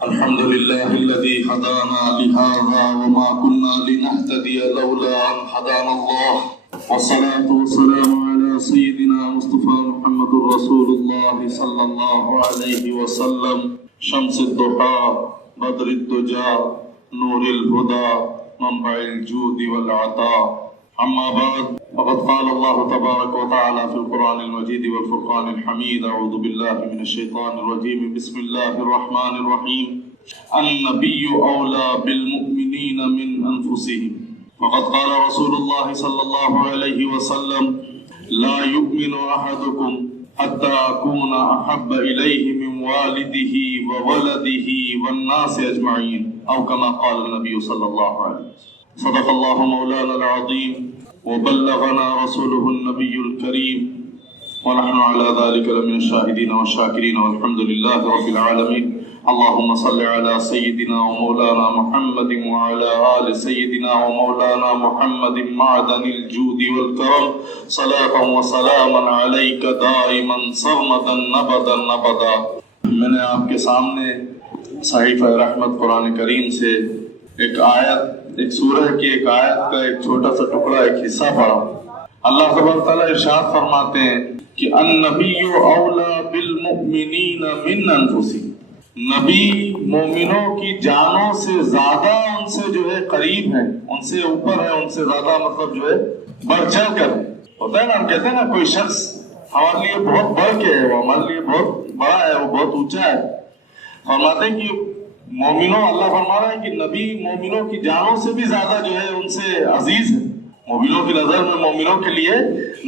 الحمد لله الذي هدانا لهذا وما كنا لنهتدي لولا أن هدانا الله والصلاة والسلام على سيدنا مصطفى محمد رسول الله صلى الله عليه وسلم شمس الضحى بدر الدجى نور الهدى منبع الجود والعطاء أما بعد فقد قال الله تبارك وتعالى في القرآن المجيد والفرقان الحميد أعوذ بالله من الشيطان الرجيم بسم الله الرحمن الرحيم النبي أولى بالمؤمنين من أنفسهم وقد قال رسول الله صلى الله عليه وسلم لا يؤمن أحدكم حتى أكون أحب إليه من والده وولده والناس أجمعين أو كما قال النبي صلى الله عليه وسلم صدق الله مولانا العظيم وبلغنا رسوله النبي الكريم ونحن على ذلك لمن الشاهدين والشاكرين والحمد لله رب العالمين اللهم صل على سيدنا ومولانا محمد وعلى آل سيدنا ومولانا محمد معدن الجود والكرم صلاة وسلاما عليك دائما صرمدا نبدا نبدا. میں نے آپ کے سامنے صحیفہ رحمت قرآن کریم سے ایک آیت، ایک سورہ کی ایک آیت کا ایک چھوٹا سا ٹکڑا، ایک حصہ پڑھا. اللہ تبارک تعالیٰ ارشاد فرماتے ہیں کہ النبی اولا بالمؤمنین من انفسہم، نبی مومنوں کی جانوں سے زیادہ ان سے جو ہے قریب ہے، ان سے اوپر ہے، ان سے زیادہ مطلب جو ہے بڑھ چڑھ کر ہوتا ہے نا. ہم کہتے ہیں نا کوئی شخص ہمارے لیے بہت بڑھ کے ہے، وہ ہمارے لیے بہت بڑا ہے، وہ بہت اونچا ہے. فرماتے ہیں کہ مومنوں، اللہ فرما رہا ہے کہ نبی مومنوں کی جانوں سے بھی زیادہ جو ہے ان سے عزیز ہے. مومنوں کی نظر میں مومنوں کے لیے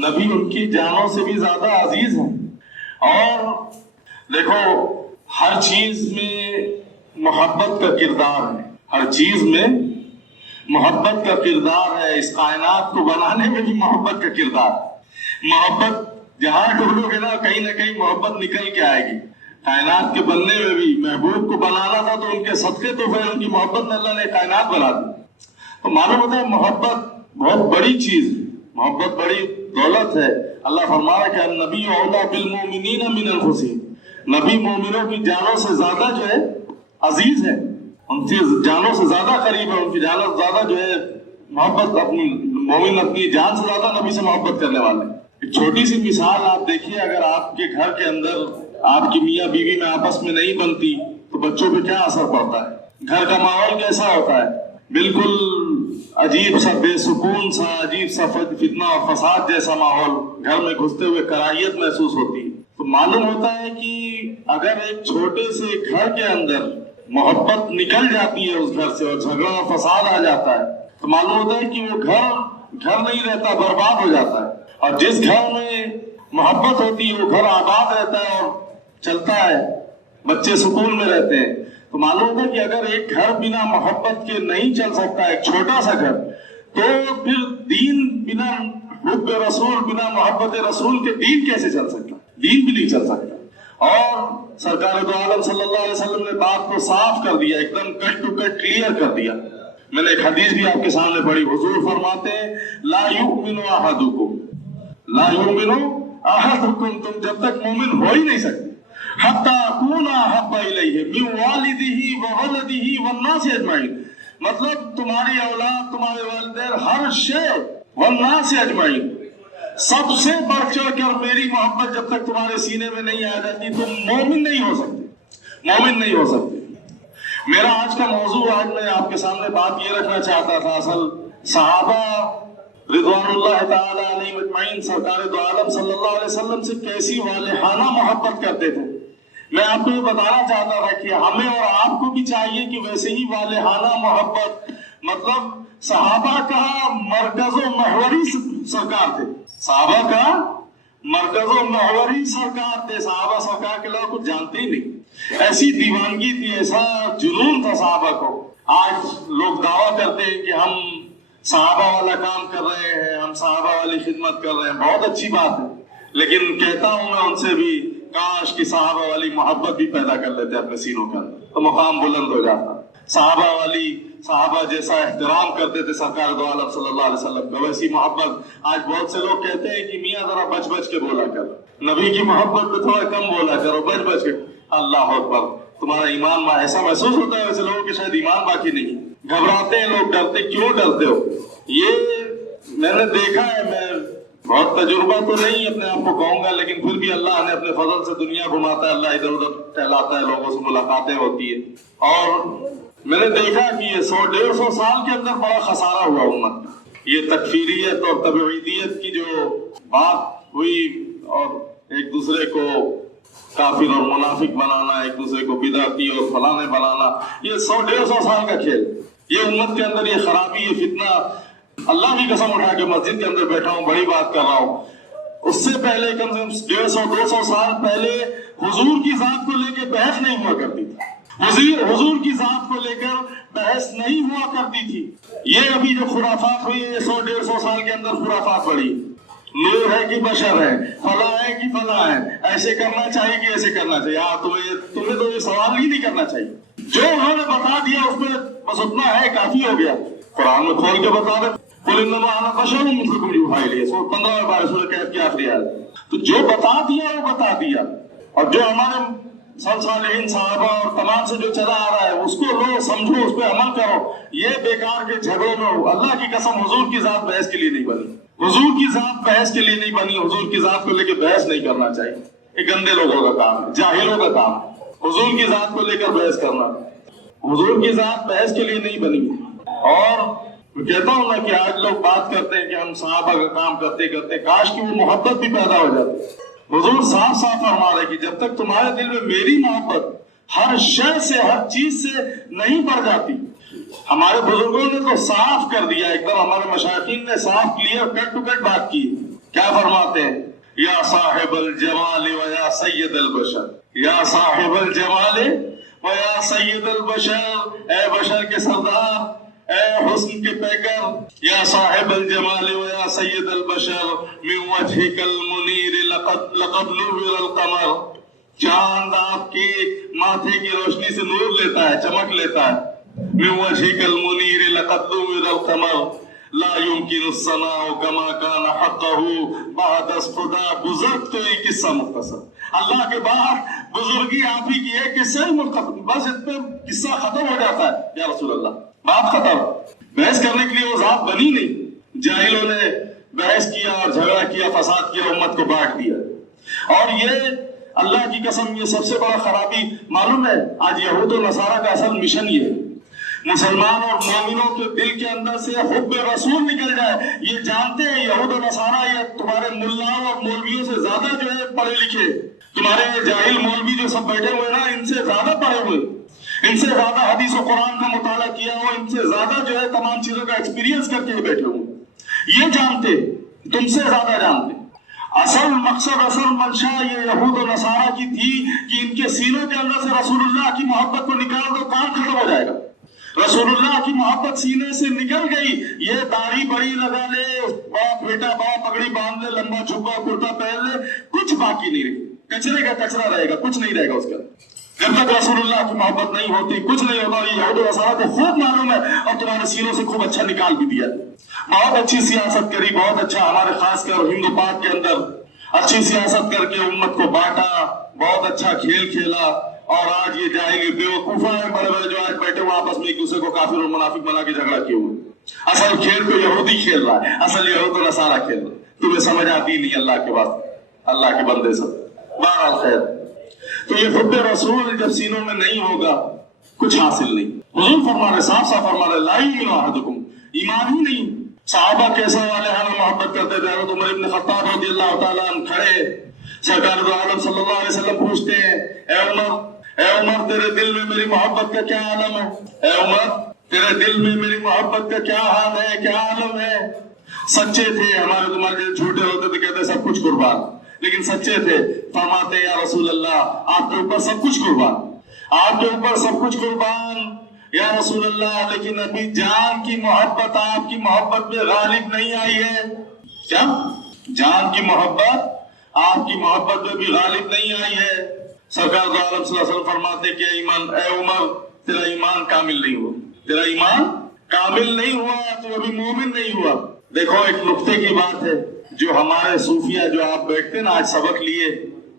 نبی ان کی جانوں سے بھی زیادہ عزیز ہے. اور دیکھو ہر چیز میں محبت کا کردار ہے، ہر چیز میں محبت کا کردار ہے. اس کائنات کو بنانے میں بھی محبت کا کردار ہے. محبت جہاں ڈھونڈو گے نا کہیں نہ کہیں محبت نکل کے آئے گی. کائنات کے بننے میں بھی محبوب کو بنانا تھا تو ان کے صدقے تو پھر ان کی محبت میں اللہ نے کائنات بنا دی. تو معلوم ہوتا ہے محبت بہت بڑی چیز ہے، محبت بڑی دولت ہے. اللہ فرما رہا ہے کہ النبی اولا بالمؤمنین من انفسہم، نبی مومنوں کی جانوں سے زیادہ جو ہے عزیز ہے، ان کی جانوں سے زیادہ قریب ہے، ان کی جانوں سے زیادہ جو ہے محبت، اپنی مومن اپنی جان سے زیادہ نبی سے محبت کرنے والے. ایک چھوٹی سی مثال آپ دیکھیے، اگر آپ کے گھر کے اندر آپ کی میاں بیوی میں آپس میں نہیں بنتی تو بچوں پہ کیا اثر پڑتا ہے؟ گھر کا ماحول کیسا ہوتا ہے؟ بالکل عجیب سا، بے سکون سا، عجیب سا فتنہ اور فساد جیسا ماحول، گھر میں گھستے ہوئے کراہیت محسوس ہوتی ہے. تو معلوم ہوتا ہے کہ اگر ایک چھوٹے سے گھر کے اندر محبت نکل جاتی ہے اس گھر سے اور جھگڑا اور فساد آ جاتا ہے تو معلوم ہوتا ہے کہ وہ گھر نہیں رہتا، برباد ہو جاتا ہے. اور جس گھر میں محبت ہوتی ہے وہ گھر آباد رہتا ہے اور چلتا ہے، بچے سکون میں رہتے ہیں. تو معلوم ہوتا ہے کہ اگر ایک گھر بنا محبت کے نہیں چل سکتا، ایک چھوٹا سا گھر، تو پھر دین بنا حب رسول، بنا محبت رسول کے دین کیسے چل سکتا؟ دین بھی نہیں چل سکتا. اور سرکار دو عالم صلی اللہ علیہ وسلم نے بات کو صاف کر دیا، ایک دم کٹ ٹو کٹ کلیئر کر دیا. میں نے ایک حدیث بھی آپ کے سامنے پڑھی. حضور فرماتے ہیں لا یؤمن احدکم، لا یؤمن احدکم، تم جب تک مومن ہو ہی نہیں سکتے حتی اکون احب الیہ من والدہ وولدہ والناس اجمعین، مطلب تمہاری اولاد، تمہارے والدین، ہر شے، والناس اجمعین، سب سے بڑھ چڑھ کر میری محبت جب تک تمہارے سینے میں نہیں آ جاتی تم مومن نہیں ہو سکتے، مومن نہیں ہو سکتے. میرا آج کا موضوع، آج میں آپ کے سامنے بات یہ رکھنا چاہتا تھا، اصل صحابہ رضوان اللہ تعالی علیہ اجمعین سرکار دو عالم صلی اللہ علیہ وسلم سے کیسی والہانہ محبت کرتے تھے. میں آپ کو یہ بتانا چاہتا تھا کہ ہمیں اور آپ کو بھی چاہیے کہ ویسے ہی والہانہ محبت، مطلب صحابہ کا مرکز و محوری سرکار تھے، صحابہ کا مرکز و محوری سرکار تھے. صحابہ سرکار کے علاوہ کچھ جانتے ہی نہیں. ایسی دیوانگی تھی، ایسا جنون تھا صحابہ کو. آج لوگ دعویٰ کرتے ہیں کہ ہم صحابہ والا کام کر رہے ہیں، ہم صحابہ والی خدمت کر رہے ہیں، بہت اچھی بات ہے، لیکن کہتا ہوں میں ان سے بھی کاش کی صحابہ والی محبت بھی پیدا کر لیتے اپنے سینوں کے اندر تو مقام بلند ہو جاتا. صحابہ جیسا احترام کرتے تھے سرکار دو عالم صلی اللہ علیہ وسلم کا، ویسی محبت. آج بہت سے لوگ کہتے ہیں کہ میاں ذرا بچ بچ کے بولا کر، نبی کی محبت پہ تھوڑا کم بولا کرو، بچ بچ کے. اللہ اکبر. تمہارا ایمان ایسا محسوس ہوتا ہے ویسے لوگوں کے شاید ایمان باقی نہیں. گھبراتے ہیں لوگ, ڈرتے. کیوں ڈرتے ہو؟ یہ میں نے دیکھا ہے, میں بہت تجربہ تو نہیں اپنے آپ کو کہوں گا, لیکن پھر بھی اللہ نے اپنے فضل سے دنیا گھماتا ہے, اللہ ادھر ادھر ٹہلاتا ہے, لوگوں سے ملاقاتیں ہوتی ہے. اور میں نے دیکھا کہ یہ 100-150 سال کے اندر بڑا خسارہ ہوا امت. یہ تکفیریت اور تبعیدیت کی جو بات ہوئی اور ایک دوسرے کو کافر اور منافق بنانا, ایک دوسرے کو بدعتی اور فلانے بنانا, یہ 100-150 سال کا کھیل. یہ امت کے اندر یہ خرابی, یہ فتنہ, اللہ کی قسم اٹھا کے مسجد کے اندر بیٹھا ہوں, بڑی بات کر رہا ہوں. اس سے پہلے کم سے کم 150-200 سال پہلے حضور کی ذات کو لے کے بحث نہیں ہوا کرتی تھی. حضور کی ذات کو لے کر بحث نہیں ہوا کرتی تھی. یہ ابھی جو خرافات ہوئی ہے 100-150 سال کے اندر خرافات بڑی. نور ہے کہ بشر ہے, فلاں ہے کہ فلاں ہے, ایسے کرنا چاہیے کہ ایسے کرنا چاہیے. تمہیں تو یہ سوال ہی نہیں کرنا چاہیے. جو انہوں نے بتا دیا اس میں بس اتنا ہے, کافی ہو گیا. قرآن میں کھول کے بتا رہے, قل انما انا بشر مثلکم یوحی الی. 15 بار سورہ کہف کی آخری آیت. تو جو بتا دیا وہ بتا دیا, اور جو ہمارے صالحین صحابہ اور تمام سے جو چلا آ رہا ہے اس کو لو, سمجھو, اس پہ عمل کرو. یہ بیکار کے جھگڑوں میں اللہ کی قسم حضور کی ذات بحث کے لیے نہیں بنی. حضور کی ذات بحث کے لیے نہیں بنی. حضور کی ذات کو لے کے بحث نہیں کرنا چاہیے. یہ گندے لوگوں کا کام ہے, جاہلوں کا کام ہے حضور کی ذات کو لے کر بحث کرنا. حضور کی ذات بحث کے لیے نہیں بنی. اور میں کہتا ہوں نا کہ آج لوگ بات کرتے ہیں کہ ہم صحابہ کا کام کرتے کرتے کاش کہ وہ محبت بھی پیدا ہو جاتی. حضور صاف صاف فرما رہے کہ جب تک تمہارے دل میں میری محبت ہر شے سے, ہر چیز سے نہیں بڑھ جاتی. ہمارے بزرگوں نے تو صاف کر دیا ایک دم, ہمارے مشائخین نے صاف کلیئر کٹ ٹو کٹ بات کی. کیا فرماتے ہیں؟ یا صاحب الجمال و یا سید البشر, یا صاحب الجمال و یا سید البشر, اے بشر کے سردار, اے حسن کے پیکر, یا صاحب الجمال و یا سید البشر, من وجهک المنیر لقد نور القمر. چاند آپ کے ماتھے کی روشنی سے نور لیتا ہے, چمک لیتا ہے. من وجهک المنیر لقد نور القمر لا يمكن الثناء كما كان حقه بعد اسفدا. بزرگ تو ایک قصہ مختصر, اللہ کے بعد بزرگی آپ ہی کی ہے, قصہ ہی مختصر, بس اس پہ قصہ ختم ہو جاتا ہے. یا رسول اللہ, بات ختم. بحث کرنے کے لیے وہ ذات بنی نہیں. جاہلوں نے بحث کیا اور جھگڑا کیا, فساد کیا, امت کو بانٹ دیا. اور یہ اللہ کی قسم یہ سب سے بڑا خرابی معلوم ہے. آج یہود و نصارہ کا اصل مشن یہ ہے, مسلمان اور مومنوں کے دل کے اندر سے حب رسول نکل جائے. یہ جانتے ہیں یہود و نصارہ یہ تمہارے ملاؤں اور مولویوں سے زیادہ جو ہے پڑھے لکھے, تمہارے جاہل مولوی جو سب بیٹھے ہوئے نا, ان سے زیادہ پڑھے ہوئے, ان سے زیادہ حدیث و قرآن کا مطالعہ کیا ہو, ان سے زیادہ جو ہے تمام چیزوں کا ایکسپیرینس کر کے بیٹھے ہوئے. یہ جانتے, تم سے زیادہ جانتے. اصل مقصد, اصل منشا یہ یہود و نصارہ کی تھی کہ ان کے سینوں کے اندر سے رسول اللہ کی محبت کو نکال دو, کام ختم ہو جائے گا. رسول اللہ کی محبت سینے سے نکل گئی, یہ داڑھی بڑی لگا لے, بڑا بیٹا بڑا پگڑی باندھ لے, لمبا جھکا کرتا پہن لے, کچھ باقی نہیں رہے, کچرے کا کچرا رہے گا, کچھ نہیں رہے گا اس کا. جب تک رسول اللہ کی محبت نہیں ہوتی کچھ نہیں ہوتا. یہ یہود و نصارہ کو خوب معلوم ہے اور تمہارے سینوں سے خوب اچھا نکال بھی دیا. بہت اچھی سیاست کری, بہت اچھا, ہمارے خاص کر ہندو پاک کے اندر اچھی سیاست کر کے امت کو بانٹا, بہت اچھا کھیل کھیلا. اور آج یہ جائیں گے بیوقوفہ ہیں بڑے بڑے جو آج بیٹھے ہوئے آپس میں ایک دوسرے کو کافر اور منافق بنا کے جھگڑا کیے ہوئے. اصل کھیل تو یہودی کھیل رہا ہے, اصل یہود و نصارہ کھیل رہا ہے. تمہیں سمجھ آتی نہیں اللہ کے بات, اللہ کے بندے سب. بہرحال خیر, تو یہ حب رسول جب سینوں میں نہیں ہوگا کچھ حاصل نہیں. حضور فرما رہے, صاف صاف فرما رہے, لا یؤمن احدکم, ایمان ہی نہیں. صحابہ کیسے والے ہمیں محبت کرتے تھے. حضرت عمر ابن خطاب رضی اللہ تعالیٰ عنہ کھڑے, سرکار دو عالم صلی اللہ علیہ وسلم پوچھتے ہیں, اے عمر تیرے دل میں میری محبت کا کیا عالم ہے. اے عمر تیرے دل میں میری محبت کا کیا حال ہے, کیا عالم ہے. سچے تھے, ہمارے تمہارے جو جھوٹے ہوتے تھے کہتے سب کچھ قربان, لیکن سچے تھے. فرماتے یا رسول اللہ آپ کے اوپر سب کچھ قربان, آپ کے اوپر سب کچھ قربان یا رسول اللہ, لیکن ابھی جان کی محبت آپ کی محبت میں غالب نہیں آئی ہے. کیا جان کی محبت آپ کی محبت میں بھی غالب نہیں آئی ہے. سرکار دو عالم صلی اللہ علیہ وسلم فرماتے کہ اے عمر تیرا ایمان کامل نہیں ہوا, تیرا ایمان کامل نہیں ہوا, تو ابھی مومن نہیں ہوا. دیکھو ایک نقطے کی بات ہے, جو ہمارے صوفیہ جو آپ بیٹھتے نا آج سبق لیے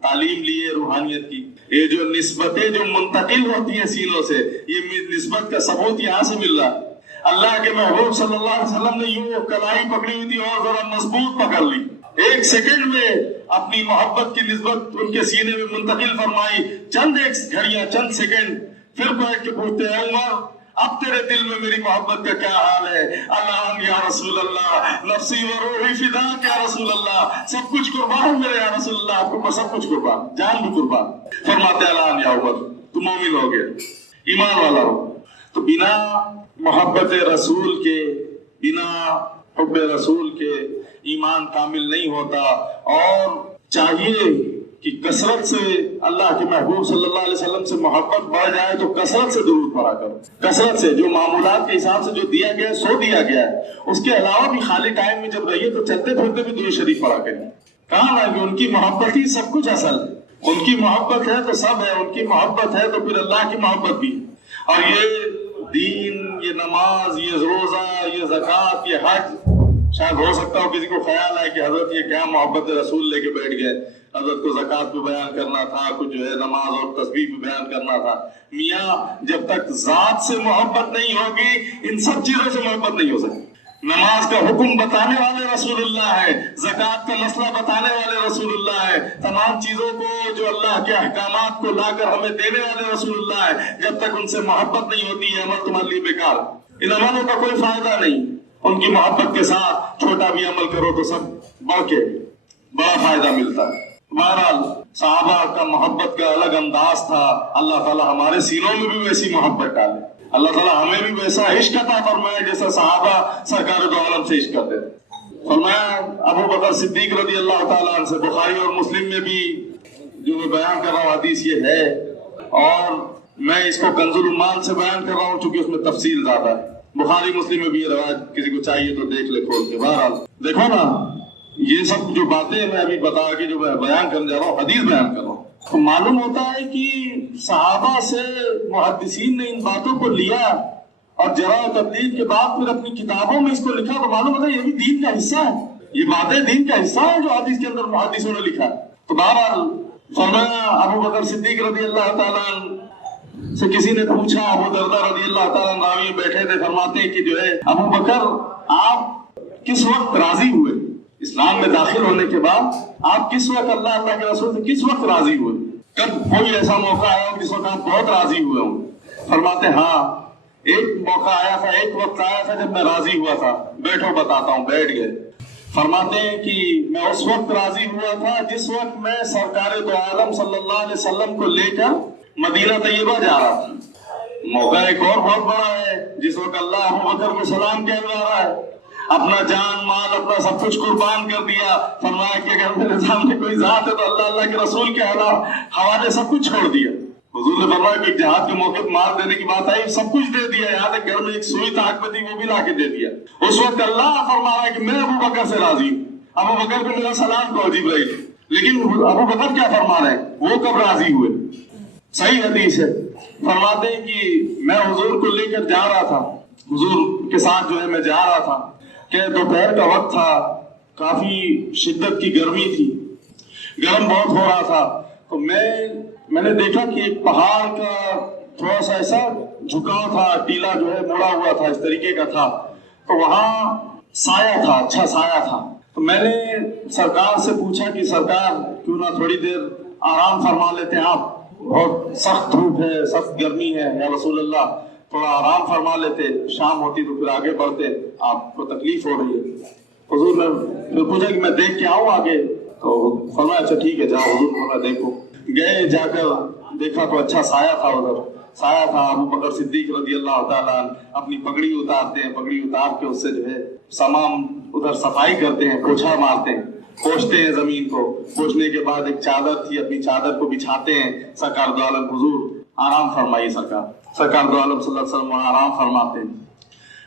تعلیم لی ہے روحانیت کی. یہ جو نسبتیں جو منتقل ہوتی ہیں سینوں سے، یہ نسبت کا ثبوت یہاں سے مل رہا ہے. اللہ کے محبوب صلی اللہ علیہ وسلم نے یوں کلائی پکڑی ہوئی تھی اور ذرا مضبوط پکڑ لی، 1 سیکنڈ میں اپنی محبت کی نسبت ان کے سینے میں منتقل فرمائی. چند ایک گھڑیاں، چند سیکنڈ، پھر بیٹھ کے پوچھتے ہیں عمر اب تیرے دل میں میری محبت کا کیا حال ہے؟ اللہ یا رسول اللہ، نفسی و روحی فداک یا رسول اللہ، سب کچھ قربان میرے یا رسول اللہ، آپ کو سب کچھ قربان، جان بھی قربان. فرماتے اللہ یا عمر تو مومن ہو گیا، ایمان والا ہو. تو بنا محبت رسول کے، بنا حب رسول کے ایمان کامل نہیں ہوتا. اور چاہیے کہ کثرت سے اللہ کے محبوب صلی اللہ علیہ وسلم سے محبت بڑھ جائے تو کثرت سے درود پڑھا کرو. کثرت سے جو معمولات کے حساب سے جو دیا گیا ہے سو دیا گیا ہے. اس کے علاوہ بھی خالی ٹائم میں جب رہیے تو چلتے پھرتے بھی درود شریف پڑھا کریں. کہا نا کہ ان کی محبت ہی سب کچھ اصل ہے. ان کی محبت ہے تو سب ہے، ان کی محبت ہے تو پھر اللہ کی محبت بھی. اور یہ دین، یہ نماز، یہ روزہ، یہ زکوٰۃ، یہ حج، شاید ہو سکتا ہو کسی کو خیال ہے کہ حضرت یہ کیا محبت رسول لے کے بیٹھ گئے، حضرت کو زکوٰۃ پہ بیان کرنا تھا، کچھ جو ہے نماز اور تسبیح پہ بیان کرنا تھا. میاں جب تک ذات سے محبت نہیں ہوگی ان سب چیزوں سے محبت نہیں ہو سکتی. نماز کا حکم بتانے والے رسول اللہ ہے، زکوٰۃ کا مسئلہ بتانے والے رسول اللہ ہے، تمام چیزوں کو جو اللہ کے احکامات کو لا کر ہمیں دینے والے رسول اللہ ہے. جب تک ان سے محبت نہیں ہوتی ہے عمل تمہارے لیے بیکار، ان عملوں کا کوئی فائدہ نہیں. ان کی محبت کے ساتھ چھوٹا بھی عمل کرو تو سب بڑھ کے بڑا فائدہ ملتا ہے. بہرحال صحابہ کا محبت کا الگ انداز تھا. اللہ تعالیٰ ہمارے سینوں میں بھی ویسی محبت ڈالے. اللہ تعالیٰ ہمیں بھی ویسا عشق عطا فرمائے جیسا صحابہ سرکار دو عالم سے عشق کرتے تھے. فرمایا ابو بکر صدیق رضی اللہ تعالیٰ عنہ سے، بخاری اور مسلم میں بھی جو میں بیان کر رہا ہوں حدیث یہ ہے، اور میں اس کو کنز الایمان سے بیان کر رہا ہوں چونکہ اس میں تفصیل زیادہ ہے. بخاری مسلم میں بھی یہ روایت کسی کو چاہیے تو دیکھ لے کھول کے. بہرحال دیکھو نا، یہ سب جو باتیں میں ابھی بتا کے جو میں بیان کرنے جا رہا ہوں حدیث بیان کر رہا ہوں، تو معلوم ہوتا ہے کہ صحابہ سے محدثین نے ان باتوں کو لیا اور جرح و تبدیل کے بعد پھر اپنی کتابوں میں اس کو لکھا. تو معلوم ہوتا ہے یہ بھی دین کا حصہ ہے، یہ باتیں دین کا حصہ ہے جو حدیث کے اندر محدثوں نے لکھا. تو بہرحال فرمایا ابو بکر صدیق رضی اللہ تعالیٰ عنہ سے کسی نے پوچھا، ابو دردہ رضی اللہ تعالیٰ عنہ راوی بیٹھے تھے، فرماتے ہیں کہ جو ہے ابو بکر آپ کس وقت راضی ہوئے؟ اسلام میں داخل ہونے کے بعد آپ کس وقت اللہ کے رسول سے کس وقت راضی ہوئے؟ کب کوئی ایسا موقع آیا ہو جس وقت آپ بہت راضی ہوئے ہوں؟ فرماتے ہاں ایک موقع آیا تھا، ایک وقت آیا تھا جب میں راضی ہوا تھا. بیٹھو بتاتا ہوں. بیٹھ گئے. فرماتے ہیں کہ میں اس وقت راضی ہوا تھا جس وقت میں سرکار دو عالم صلی اللہ علیہ وسلم کو لے کر مدینہ طیبہ جا رہا تھا. موقع ایک اور بہت بڑا ہے جس وقت اللہ ابو بکر کو سلام کہہ رہا ہے، اپنا جان مال اپنا سب کچھ قربان کر دیا. فرمایا کہ اگر میرے سامنے کوئی ذات ہے تو اللہ کے رسول کے حوالے سب کچھ چھوڑ دیا. حضور نے فرمایا کہ جہاد کے موقع مال دینے کی بات آئی، سب کچھ دے دیا، یہاں تک گھر میں ایک سوئی طاقت میں تھی وہ بھی لا کے دے دیا. اس وقت اللہ فرما رہا ہے کہ میں ابو بکر سے راضی ہوں. ابو بکر کو میرا سلام تو عجیب رہی، لیکن ابو بکر کیا فرما رہے ہیں، وہ کب راضی ہوئے؟ صحیح حدیث ہے. فرماتے ہیں کہ میں حضور کو لے کر جا رہا تھا، حضور کے ساتھ جو ہے میں جا رہا تھا کہ دوپہر کا وقت تھا، کافی شدت کی گرمی تھی، گرم بہت ہو رہا تھا. تو میں نے دیکھا کہ ایک پہاڑ کا تھوڑا سا ایسا جھکاؤ تھا، ٹیلا جو ہے موڑا ہوا تھا، اس طریقے کا تھا. تو وہاں سایہ تھا، اچھا سایہ تھا. تو میں نے سرکار سے پوچھا کہ سرکار کیوں نہ تھوڑی دیر آرام فرما لیتے ہیں، آپ بہت سخت دھوپ ہے، سخت گرمی ہے یا رسول اللہ، تھوڑا آرام فرما لیتے، شام ہوتی تو پھر آگے بڑھتے، آپ کو تکلیف ہو رہی ہے. حضور نے پھر پوچھا کہ میں دیکھ کے آؤں آگے؟ تو فرمایا اچھا ٹھیک ہے جاؤ. حضور فرمایا دیکھو. گئے، جا کر دیکھا تو اچھا سایہ تھا، ادھر سایہ تھا. ابو بکر صدیق رضی اللہ تعالیٰ عنہ اپنی پگڑی اتارتے ہیں، پگڑی اتار کے اس سے جو ہے تمام ادھر صفائی کرتے ہیں، پوچھا مارتے ہیں، پوچھتے ہیں زمین کو. پوچھنے کے بعد ایک چادر تھی، اپنی چادر کو بچھاتے ہیں. سرکار دو عالم حضور آرام فرمائیے. سرکار دو عالم صلی اللہ علیہ وسلم وہاں آرام فرماتے ہیں.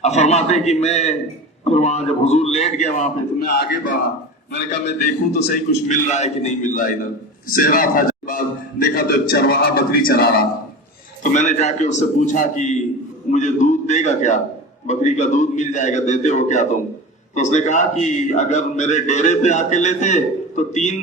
اب فرماتے ہیں کہ میں پھر وہاں جب حضور لیٹ گیا وہاں پہ تو میں آگے بڑھا. میں نے کہا میں دیکھوں تو صحیح کچھ مل رہا ہے کہ نہیں مل رہا. ادھر صحرا تھا، جب بعد دیکھا تو ایک چرواہا بکری چرا رہا تھا. تو میں نے جا کے اس سے پوچھا کہ مجھے دودھ دے گا کیا، بکری کا دودھ مل جائے گا، دیتے ہو کیا تم؟ تو اس نے کہا کہ اگر میرے ڈیرے پہ آ کے لیتے تو 3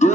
2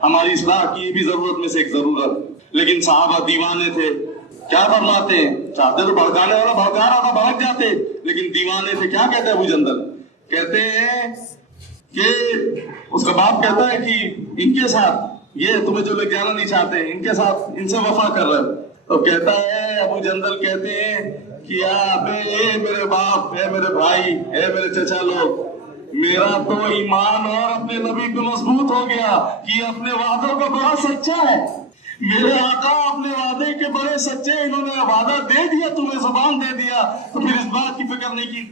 ہماری اصلاح کی بھی ضرورت میں سے ایک ضرورت، لیکن صحابہ دیوانے تھے. کیا فرماتے ہیں؟ چاہتے تو بھڑکانے والا بھڑکا رہا تھا، بھڑک جاتے، لیکن دیوانے تھے. کیا کہتے ہیں ابو جندل؟ کہتے ہیں کہ اس کا باپ کہتا ہے کہ ان کے ساتھ، یہ تمہیں جو لوگ جانا نہیں چاہتے ان کے ساتھ ان سے وفا کر رہے. تو کہتا ہے ابو جندل کہتے ہیں کہ اے میرے باپ، اے میرے بھائی، اے میرے چچا لوگ، میرا تو ایمان اور اپنے نبی پہ مضبوط ہو گیا کہ اپنے وعدوں کا بڑا سچا ہے. میرے آقا اپنے وعدے کے بڑے سچے، انہوں نے وعدہ دے دیا، تمہیں زبان دے دیا، تو پھر اس بات کی فکر نہیں کی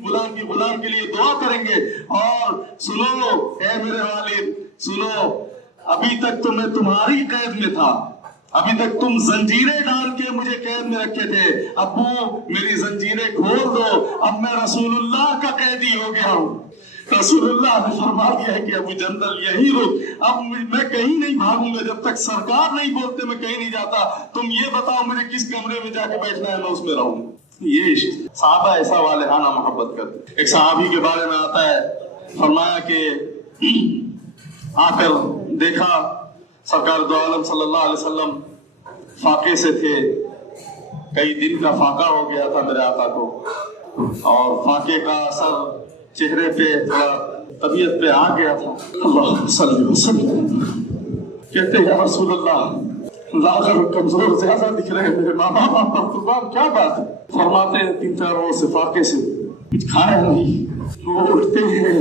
غلام کے لیے دعا کریں گے. اور سنو اے میرے والد، سنو، ابھی تک تو میں تمہاری قید میں تھا، ابھی تک تم زنجیریں ڈال کے مجھے قید میں رکھے تھے. ابو میری زنجیریں کھول دو، اب میں رسول اللہ کا قیدی ہو گیا ہوں. رسول اللہ نے فرما دیا ہے کہ ابو جندل یہی رک، اب میں کہیں نہیں بھاگوں گا، جب تک سرکار نہیں بولتے میں کہیں نہیں جاتا. تم یہ بتاؤ مجھے کس کمرے میں جا کے بیٹھنا ہے، میں اس میں رہوں. یہ صحابہ ایسا والہانہ محبت کرتے. ایک صحابی کے بارے میں آتا ہے، فرمایا کہ آ کر دیکھا سرکار دو عالم صلی اللہ علیہ وسلم فاقے سے تھے، کئی دن کا فاقہ ہو گیا تھا میرے آقا کو، اور فاقے کا اثر چہرے پہ تھوڑا طبیعت پہ آ گیا تھا. اللہ صلی اللہ علیہ وسلم کہتے ہیں یا رسول اللہ لاغر کمزور زیادہ دکھ رہے ہیں میرے ماں باپ، آپ پر قربان، کیا بات ہے؟ فرماتے ہیں 3-4 روز سے فاقے سے کچھ کھایا نہیں. وہ اٹھتے ہیں،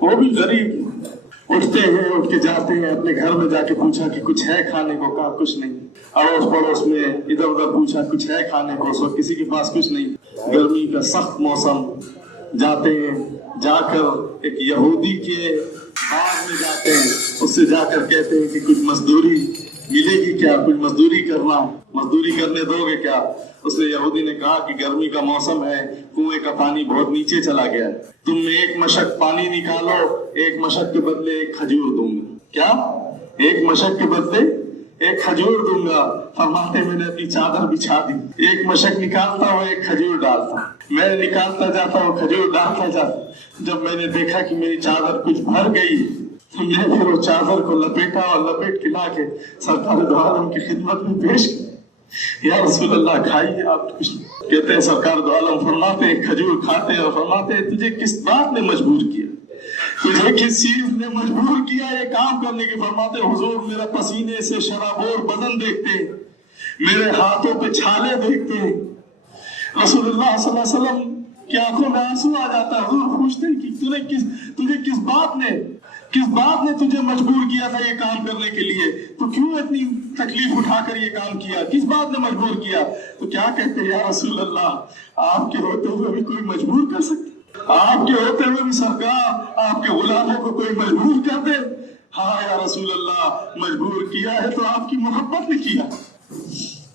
وہ بھی غریب، اٹھتے ہیں، اٹھ کے جاتے ہیں اپنے گھر میں، جا کے پوچھا کہ کچھ ہے کھانے کو؟ کہا کچھ نہیں. اڑوس پڑوس میں ادھر ادھر پوچھا کچھ ہے کھانے کو؟ اس وقت کسی کے پاس کچھ نہیں. گرمی کا سخت موسم، جاتے ہیں، جا کر ایک یہودی کے باغ میں جاتے ہیں، اس سے جا کر کہتے ہیں کہ کچھ مزدوری ملے گی کیا؟ کچھ مزدوری کرنا، مزدوری کرنے دو گے کیا؟ اس نے یہودی نے کہا کہ گرمی کا موسم ہے، کنویں کا پانی بہت نیچے چلا گیا، تم ایک مشک پانی نکالو، ایک مشک کے بدلے ایک کھجور دوں گا. کیا؟ ایک مشک کے بدلے ایک کھجور دوں گا. فرماتے میں نے اپنی چادر بچھا دی، ایک مشک نکالتا ہوں، ایک کھجور ڈالتا. میں نکالتا جاتا ہوں، کھجور ڈالتا جاتا. جب میں نے دیکھا کہ میری چادر کچھ بھر گئی تو میں پھر وہ چادر کو لپیٹا اور لپیٹ کے لا کے سرکار دو عالم کی خدمت میں پیش کیا. یا رسول اللہ کھائیے آپ کچھ. کہتے ہیں سرکار دو عالم فرماتے ہیں کھجور کھاتے ہیں اور فرماتے ہیں تجھے کس بات نے مجبور کیا، تجھے کس چیز نے مجبور کیا یہ کام کرنے کے؟ فرماتے ہیں حضور میرا پسینے سے شرابور بدن دیکھتے، میرے ہاتھوں پہ چھالے دیکھتے. رسول اللہ صلی اللہ علیہ وسلم کی آنکھوں میں آنسو آ جاتا ہے. حضور پوچھتے ہیں کہ تجھے کس بات نے تجھے مجبور کیا تھا یہ کام کرنے کے لیے؟ تو کیوں اتنی تکلیف اٹھا کر یہ کام کیا؟ کس بات نے مجبور کیا؟ تو کیا کہتے ہیں یا رسول اللہ آپ کے ہوتے ہوئے بھی کوئی مجبور کر سکتے؟ آپ کے ہوتے ہوئے بھی سرکار آپ کے غلاموں کو کوئی مجبور کر دے؟ ہاں یا رسول اللہ مجبور کیا ہے تو آپ کی محبت نے کیا.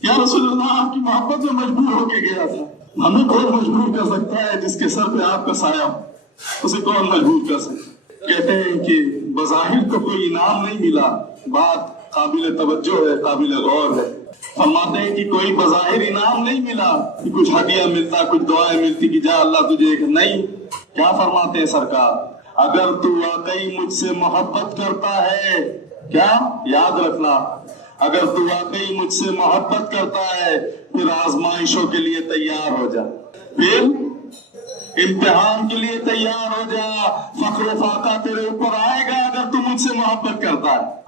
یا رسول اللہ آپ کی محبت میں مجبور ہو کے گیا تھا. ہمیں کون مجبور کر سکتا ہے جس کے سر پہ آپ کا سایہ ہو؟ اسے کون مجبور کر سکتا؟ کہتے ہیں کہ بظاہر تو کوئی انعام نہیں ملا، بات قابل توجہ ہے، قابل غور ہے. فرماتے ہیں کہ کوئی بظاہر انعام نہیں ملا کہ کچھ ہدیہ ملتا، کچھ دعائیں ملتی کہ جا اللہ تجھے ایک. نہیں. کیا فرماتے ہیں سرکار؟ اگر تو واقعی مجھ سے محبت کرتا ہے، کیا یاد رکھنا، اگر تو واقعی مجھ سے محبت کرتا ہے پھر آزمائشوں کے لیے تیار ہو جا، پھر امتحان کے لیے تیار ہو جا. فخر و فاقہ تیرے اوپر آئے گا اگر تو مجھ سے محبت کرتا ہے.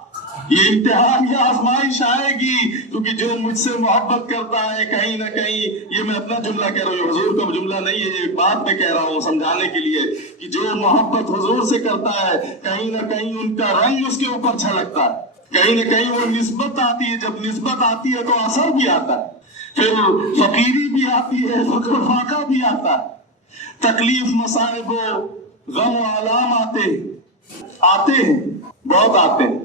یہ امتحان یہ آزمائش آئے گی کیونکہ جو مجھ سے محبت کرتا ہے کہیں نہ کہیں، یہ میں اپنا جملہ کہہ رہا ہوں، حضور کا جملہ نہیں ہے، یہ بات میں کہہ رہا ہوں سمجھانے کے لیے کہ جو محبت حضور سے کرتا ہے کہیں نہ کہیں ان کا رنگ اس کے اوپر چھلکتا ہے، کہیں نہ کہیں وہ نسبت آتی ہے. جب نسبت آتی ہے تو اثر بھی آتا ہے، پھر فقیری بھی آتی ہے، فقر و فاقہ بھی آتا ہے، تکلیف مصائب و غم و آلام آتے ہیں، بہت آتے ہیں.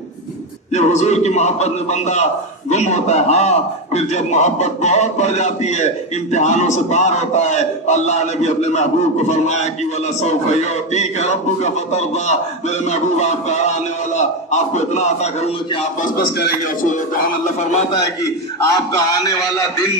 جب حضور کی محبت میں بندہ گم ہوتا ہے، ہاں پھر جب محبت بہت بڑھ جاتی ہے، امتحانوں سے پار ہوتا ہے. اللہ نے بھی اپنے محبوب کو فرمایا کہ وَلَسَوْفَ يُعْطِيكَ رَبُّكَ فَتَرْضَىٰ، میرے محبوب آپ کا آنے والا آپ کو اتنا عطا کروں گا کہ آپ بس کریں گے. اور اللہ فرماتا ہے کہ آپ کا آنے والا دن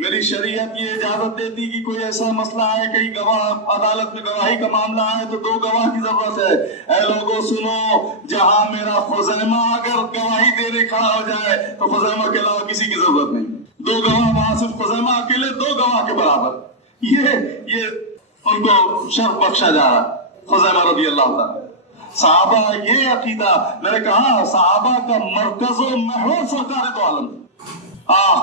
میری شریعت یہ اجازت دیتی کہ کوئی ایسا مسئلہ ہے کہیں گواہ عدالت میں گواہی کا معاملہ ہے تو 2 گواہ کی ضرورت ہے. اے لوگوں سنو، جہاں میرا خزیمہ اگر گواہی دینے کھڑا ہو جائے تو خزیمہ کے علاوہ کسی کی ضرورت نہیں. 2 گواہ، وہاں صرف خزیمہ اکیلے 2 گواہ کے برابر. یہ ان کو شرف بخشا جا رہا خزیمہ رضی اللہ تعالیٰ. صحابہ یہ عقیدہ، میں نے کہا صحابہ کا مرکز و محور سرکار تو عالم.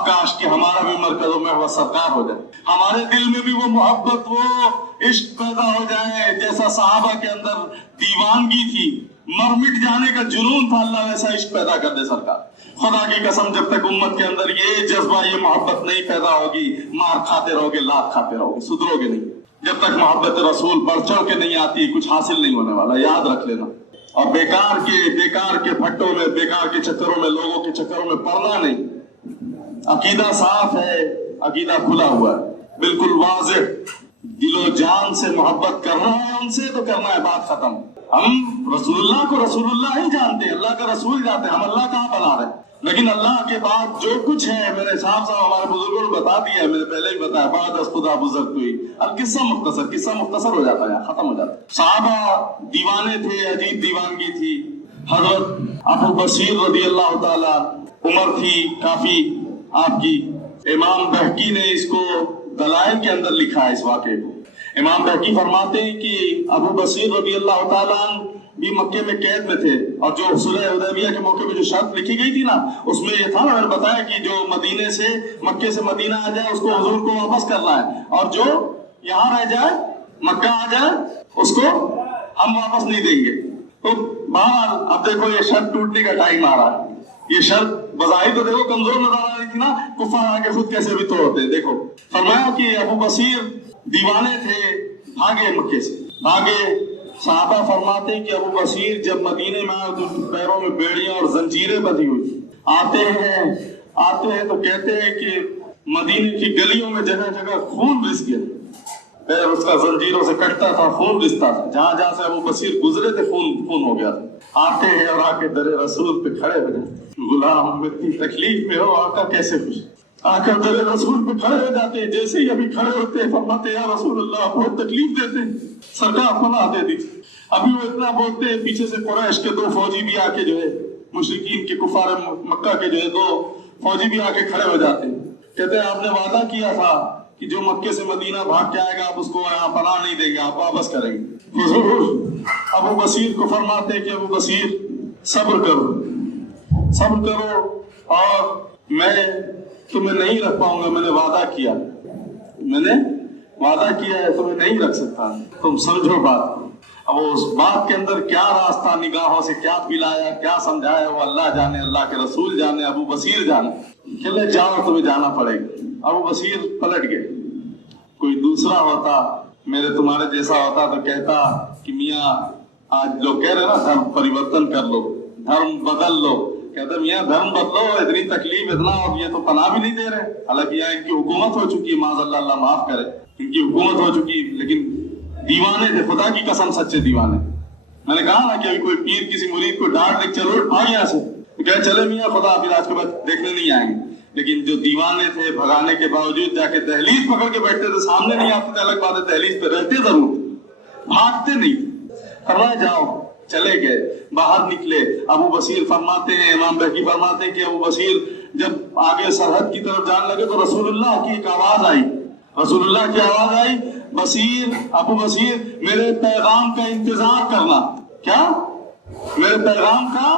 کاش کہ ہمارا بھی مرکز و محور سرکار ہو جائے، ہمارے دل میں بھی وہ محبت، وہ عشق پیدا ہو جائے جیسا صحابہ کے اندر دیوانگی تھی، مر مٹ جانے کا جنون تھا. اللہ ویسا عشق پیدا کر دے سرکار. خدا کی قسم جب تک امت کے اندر یہ جذبہ، یہ محبت نہیں پیدا ہوگی، مار کھاتے رہو گے، لات کھاتے رہو گے، سدھرو گے نہیں. جب تک محبت رسول بڑھ چڑھ کے نہیں آتی کچھ حاصل نہیں ہونے والا، یاد رکھ لینا. اور بیکار کے پھٹوں میں، بیکار کے چکروں میں، لوگوں کے چکروں میں پڑنا نہیں. عقیدہ صاف ہے، عقیدہ کھلا ہوا ہے، بالکل واضح. دل و جان سے محبت کرنا ہے ان سے تو کرنا ہے، بات ختم. ہم رسول اللہ کو رسول اللہ ہی جانتے ہیں، اللہ کا رسول جانتے ہیں، ہم اللہ کہاں بنا رہے ہیں. لیکن اللہ کے بعد جو کچھ ہے، میں نے صاحب ہمارے بزرگوں نے بتا دیا ہے، میں نے پہلے ہی بتایا، بعد از خدا بزرگ ہوئی. اب قصہ مختصر ہو جاتا ہے، ختم ہو جاتا ہے. صحابہ دیوانے تھے، عجیب دیوانگی تھی. حضرت ابو بصیر رضی اللہ تعالی، عمر تھی کافی آپ کی. امام بہقی نے اس کو دلائل کے اندر لکھا ہے اس واقعے کو. امام بہقی فرماتے ہیں کہ ابو بصیر رضی اللہ تعالیٰ بھی مکے میں قید میں تھے، اور جو صلح حدیبیہ کے موقع پہ جو شرط لکھی گئی تھی نا، اس میں یہ تھا نا، میں نے بتایا کہ جو مکے سے مدینہ آ جائے اس کو حضور کو واپس کرنا ہے، اور جو یہاں رہ جائے، مکہ آ جائے، اس کو ہم واپس نہیں دیں گے. تو بہرحال اب دیکھو یہ شرط ٹوٹنے کا ٹائم آ رہا ہے. یہ شرط بظاہر تو دیکھو کمزور نظر آ رہی تھی نا، کفار آگے خود کیسے بھی توڑتے. دیکھو فرمایا کہ ابو بصیر دیوانے تھے، بھاگے مکے سے، بھاگے. صحابہ فرماتے ہیں کہ ابو بصیر جب مدینے میں آئے تو پیروں میں بیڑیاں اور زنجیریں بندھی ہوئی. آتے ہیں تو کہتے ہیں کہ مدینے کی گلیوں میں جگہ جگہ خون رس گیا. پیر اس کا زنجیروں سے کٹتا تھا، خون رستا تھا، جہاں سے ابو بصیر گزرے تھے خون ہو گیا تھا. آتے ہیں اور آ کے در رسول پہ کھڑے ہو جاتے. غلام اتنی تکلیف میں ہو، آقا کیسے خوش. آ کر در رسول پہ کھڑے ہو جاتے ہیں. جیسے ہی ابھی کھڑے ہوتے ہیں فرماتے ہیں یا رسول اللہ بہت تکلیف دیتے ہیں، سرکار پناہ دے دی. ابھی وہ اتنا بولتے ہیں، پیچھے سے قریش کے 2 فوجی بھی آ کے جو ہے، مشرکین کے کفار مکہ کے جو ہے 2 فوجی بھی آ کے کھڑے ہو جاتے ہیں. کہتے ہیں آپ نے وعدہ کیا تھا کہ جو مکے سے مدینہ بھاگ کے آئے گا آپ اس کو یہاں پناہ نہیں دیں گے، آپ واپس کریں گے. حضور ابو بصیر کو فرماتے ہیں کہ ابو بصیر صبر کرو اور میں تمہیں نہیں رکھ پاؤں گا. میں نے وعدہ کیا ہے، تمہیں نہیں رکھ سکتا. تم سمجھو بات. اب اس بات کے اندر کیا راستہ نگاہوں سے کیا پلایا، کیا سمجھایا، وہ اللہ جانے، اللہ کے رسول جانے، ابو بصیر جانے. چلے جاؤ، تمہیں جانا پڑے گا. ابو بصیر پلٹ گئے. کوئی دوسرا ہوتا، میرے تمہارے جیسا ہوتا تو کہتا کہ میاں آج لوگ کہہ رہے نا دھرم پریورتن کر لو، دھرم بدل لو. کہتے میاں دھرم بدلو، اتنی تکلیف اتنا، اب یہ تو پناہ بھی نہیں دے رہے. حالانکہ یہاں ان کی حکومت ہو چکی ہے، معاذ اللہ، اللہ معاف کرے، ان کی حکومت ہو چکی، لیکن دیوانے تھے، خدا کی قسم سچے دیوانے. میں نے کہا نا کہ ابھی کوئی پیر کسی مرید کو ڈانٹ دے، چلو بھاگ یہاں سے، کہ چلے میاں خدا پھر آج کے بعد دیکھنے نہیں آئیں گے. لیکن جو دیوانے تھے بھگانے کے باوجود جا کے دہلیز پکڑ کے بیٹھتے تھے، سامنے نہیں آتے تھے، الگ بات ہے، دہلیز پہ رہتے ضرور، بھاگتے نہیں. فرمایا جاؤ. چلے گئے، باہر نکلے. ابو بصیر فرماتے ہیں، امام بہقی فرماتے ہیں کہ ابو بصیر جب آگے سرحد کی طرف جانے لگے تو رسول اللہ کی ایک آواز آئی. رسول اللہ کی آواز آئی، ابو بصیر میرے پیغام کا انتظار کرنا. کیا؟ میرے پیغام کا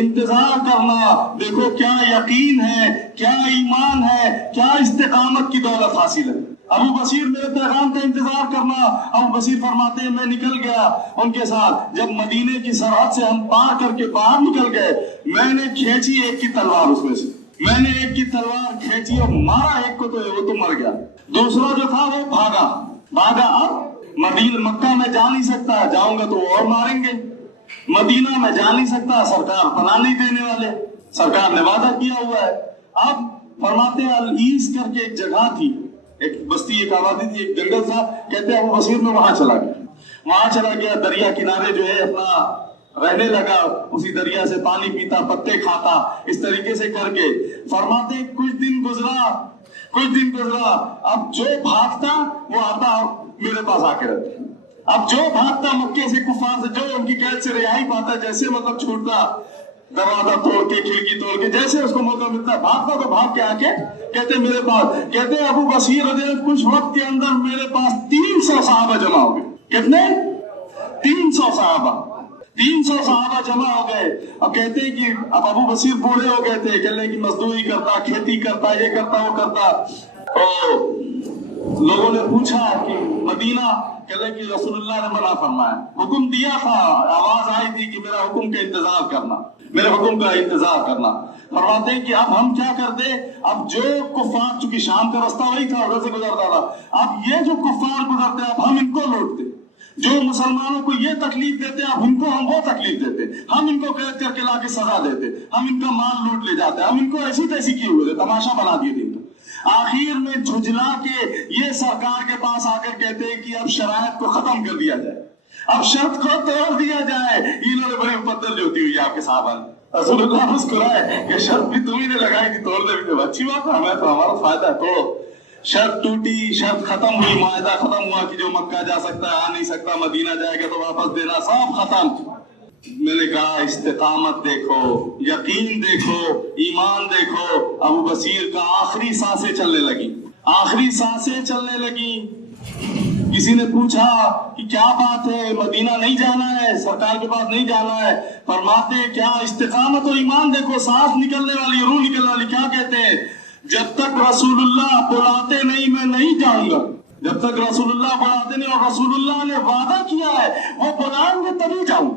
انتظار کرنا. دیکھو کیا یقین ہے، کیا ایمان ہے، کیا استقامت کی دولت حاصل ہے. ابو بصیر میرے پیغام کا انتظار کرنا. ابو بصیر فرماتے ہیں میں نکل گیا ان کے ساتھ. جب مدینے کی سرحد سے ہم پار کر کے باہر نکل گئے، میں نے کھینچی ایک کی تلوار، اس میں سے میں نے ایک کی تلوار کھینچی اور مارا ایک کو، تو وہ تو مر گیا. دوسرا جو تھا وہ بھاگا. اب مکہ میں جا نہیں سکتا، جاؤں گا تو اور ماریں گے. مدینہ میں جا نہیں سکتا، سرکار پناہ نہیں دینے والے، سرکار نے وعدہ کیا ہوا ہے. اب فرماتے ہیں العیس کر کے ایک جگہ تھی، ایک بستی، ایک آبادی تھی، ایک جنگل تھا. کہتے ہیں ابو بصیر میں وہاں چلا گیا. دریا کنارے جو ہے اپنا رہنے لگا، اسی دریا سے پانی پیتا، پتے کھاتا، اس طریقے سے کر کے. فرماتے ہیں کچھ دن گزرا، کچھ دن گزرا، اب جو بھاگتا وہ آتا میرے پاس آ کے رہتا، اب جو بھاگتا مکے سے کفار سے، جو ان کی قید سے رہائی پاتا، جیسے مطلب چھوٹتا دروازہ توڑ کے کھڑکی توڑ کے جیسے اس کو موقع ملتا بھاگتا تو بھاگ کے آ کے کہتے میرے پاس، کہتے ابو بصیر رضی اللہ کچھ وقت کے اندر میرے پاس 300 صحابہ جمع ہو گئے. کتنے؟ 300 صحابہ. 300 صحابہ جمع ہو گئے. اب کہتے ہیں کہ اب ابو بصیر بوڑھے ہو گئے تھے، کہنے کی مزدوری کرتا، کھیتی کرتا، یہ کرتا وہ کرتا. تو لوگوں نے پوچھا کہ مدینہ، کہنے کی رسول اللہ نے منع فرمایا، حکم دیا تھا، آواز آئی تھی کہ میرا حکم کا انتظار کرنا، میرے حکم کا انتظار کرنا. فرماتے ہیں کہ اب ہم کیا کرتے، اب جو کفار، چونکہ شام کا رستہ وہی تھا ادھر سے گزرتا تھا، اب یہ جو کفار گزرتے اب ہم ان کو لوٹتے، جو مسلمانوں کو یہ تکلیف دیتے اب ان کو ہم وہ تکلیف دیتے، ہم ان کو قید کر کے لا کے سزا دیتے، ہم ان کا مال لوٹ لے جاتے، ہم ان کو ایسی تیسی کیے ہوئے تھے، تماشا بنا دیے تھے. آخر میں جھجلا کے یہ سرکار کے پاس آ کر کہتے ہیں کہ اب شرائط کو ختم کر دیا جائے، اب شرط کو توڑ دیا جائے. انہوں نے بڑی مفدل جو ہوتی ہوئی آپ کے صحابہ نے. رسول اللہ مسکرائے کہ شرط بھی تم ہی نے لگائی تھی، توڑ دے بھی تو اچھی بات ہے، ہمیں تو ہمارا فائدہ ہے. تو شرط ٹوٹی، شرط ختم ہوئی، معاہدہ ختم ہوا کہ جو مکہ جا سکتا ہے آ نہیں سکتا، مدینہ جائے گا تو واپس دینا، سب ختم. میں نے کہا استقامت دیکھو، یقین دیکھو، ایمان دیکھو. ابو بصیر کا آخری سانسیں چلنے لگی، آخری سانسیں چلنے لگی. کسی نے پوچھا کہ کیا بات ہے، مدینہ نہیں جانا ہے، سرکار کے پاس نہیں جانا ہے؟ فرماتے کیا استقامت اور ایمان دیکھو، سانس نکلنے والی، روح نکلنے والی. کیا کہتے ہیں؟ جب تک رسول اللہ بلاتے نہیں میں نہیں جاؤں گا. جب تک رسول اللہ بلاتے نہیں، اور رسول اللہ نے وعدہ کیا ہے وہ بلائیں گے تبھی جاؤں،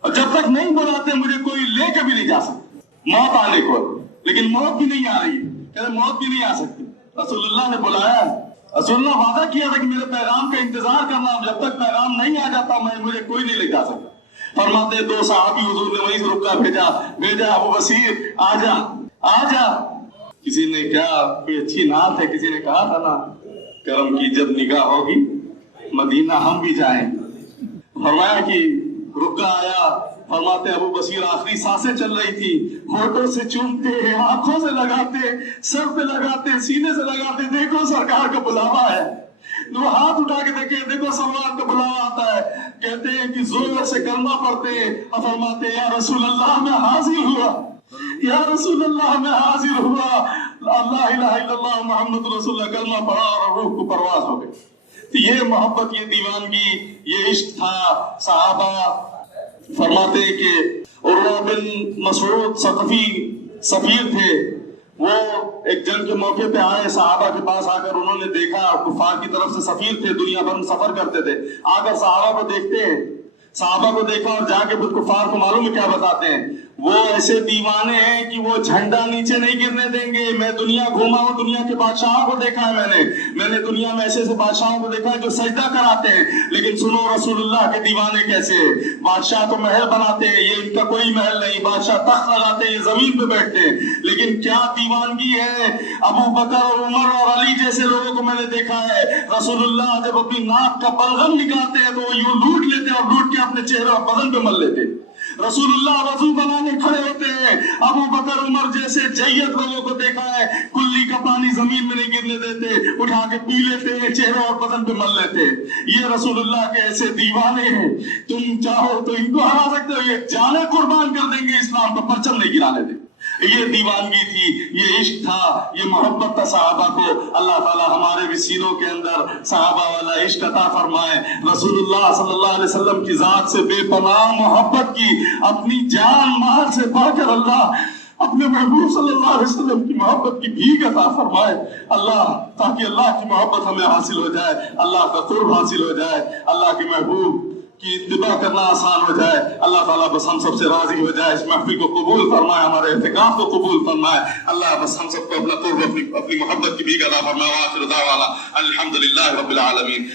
اور جب تک نہیں بلاتے مجھے کوئی لے کے بھی نہیں جا سکتا. موت آنے کو، لیکن موت بھی نہیں آ رہی ہے، کہتے موت بھی نہیں آ سکتی. رسول اللہ نے بلایا، رسول اللہ وعدہ کیا تھا کہ میرے پیغام کا انتظار کرنا، جب تک پیغام نہیں آ جاتا مجھے کوئی نہیں لے جا سکتا. فرماتے 2 صحابی حضور نے وہیں سے رکا بھیجا ابو بصیر آ جا آ جا. کسی نے کیا کوئی اچھی نعت ہے، کسی نے کہا تھا نا کرم کی جب نگاہ ہوگی مدینہ ہم بھی جائیں. فرمایا کہ رکا آیا. فرماتے ابو بصیر آخری سانسیں چل رہی تھی، ہونٹوں سے چومتے، آنکھوں سے لگاتے، سر پہ لگاتے، سینے سے لگاتے، دیکھو سرکار کا بلاوا ہے. وہ ہاتھ اٹھا کے دیکھے، دیکھو سرکار کا بلاوا آتا ہے. کہتے ہیں کہ زور سے کلمہ پڑھتے اور فرماتے یا رسول اللہ میں حاضر ہوا، یا رسول اللہ میں حاضر ہوا. اللہ الہ الا اللہ محمد رسول اللہ کلمہ پڑھا اور روح کو پرواز ہو گئی. تو یہ محبت، یہ دیوانگی، یہ عشق تھا صحابہ. فرماتے کہ عروہ بن مسعود ثقفی سفیر تھے، وہ ایک جنگ کے موقع پہ آئے صحابہ کے پاس آ کر، انہوں نے دیکھا کفار کی طرف سے سفیر تھے، دنیا بھر میں سفر کرتے تھے. آ کر صحابہ کو دیکھتے ہیں، صحابہ کو دیکھا اور جا کے کفار کو معلوم ہے کیا بتاتے ہیں؟ وہ ایسے دیوانے ہیں کہ وہ جھنڈا نیچے نہیں گرنے دیں گے. میں دنیا گھوما ہوں، دنیا کے بادشاہوں کو دیکھا ہے، میں نے دنیا میں ایسے ایسے بادشاہوں کو دیکھا ہے جو سجدہ کراتے ہیں، لیکن سنو رسول اللہ کے دیوانے کیسے. بادشاہ تو محل بناتے ہیں، یہ ان کا کوئی محل نہیں. بادشاہ تخت لگاتے ہیں، یہ زمین پہ بیٹھتے ہیں. لیکن کیا دیوانگی ہے. ابو بکر اور عمر اور علی جیسے لوگوں کو میں نے دیکھا ہے، رسول اللہ جب اپنی ناک کا بلغم نکالتے ہیں تو وہ یوں لوٹ لیتے ہیں اور لوٹ کے اپنے چہرے اور بدن پہ مل لیتے. رسول اللہ وضو بنانے کھڑے ہوتے ہیں، ابو بکر عمر جیسے جیت لوگوں کو دیکھا ہے، کلی کا پانی زمین میں نہیں گرنے دیتے، اٹھا کے پی لیتے ہیں، چہرے اور بدن پہ مل لیتے. یہ رسول اللہ کے ایسے دیوانے ہیں. تم چاہو تو ان کو ہرا سکتے ہو، یہ جانیں قربان کر دیں گے، اسلام کا پرچم نہیں گرانے دیں. یہ دیوانگی تھی، یہ عشق تھا، یہ محبت تھا صحابہ کو. اللہ تعالیٰ ہمارے بھی سینوں کے اندر صحابہ والا عشق عطا فرمائے. رسول اللہ صلی اللہ علیہ وسلم کی ذات سے بے پناہ محبت کی، اپنی جان مال سے بڑھ کر اللہ اپنے محبوب صلی اللہ علیہ وسلم کی محبت کی بھیک عطا فرمائے. اللہ تاکہ اللہ کی محبت ہمیں حاصل ہو جائے، اللہ کا قرب حاصل ہو جائے، اللہ کے محبوب کی اتباع کرنا آسان ہو جائے. اللہ تعالیٰ بس ہم سب سے راضی ہو جائے، اس محفل کو قبول فرمائے، ہمارے اعتکاف کو قبول فرمائے. اللہ بس ہم سب کو اپنا قرب، اپنی محبت کی بھیک عطا فرمائے. وآخر دعوانا الحمدللہ رب العالمین.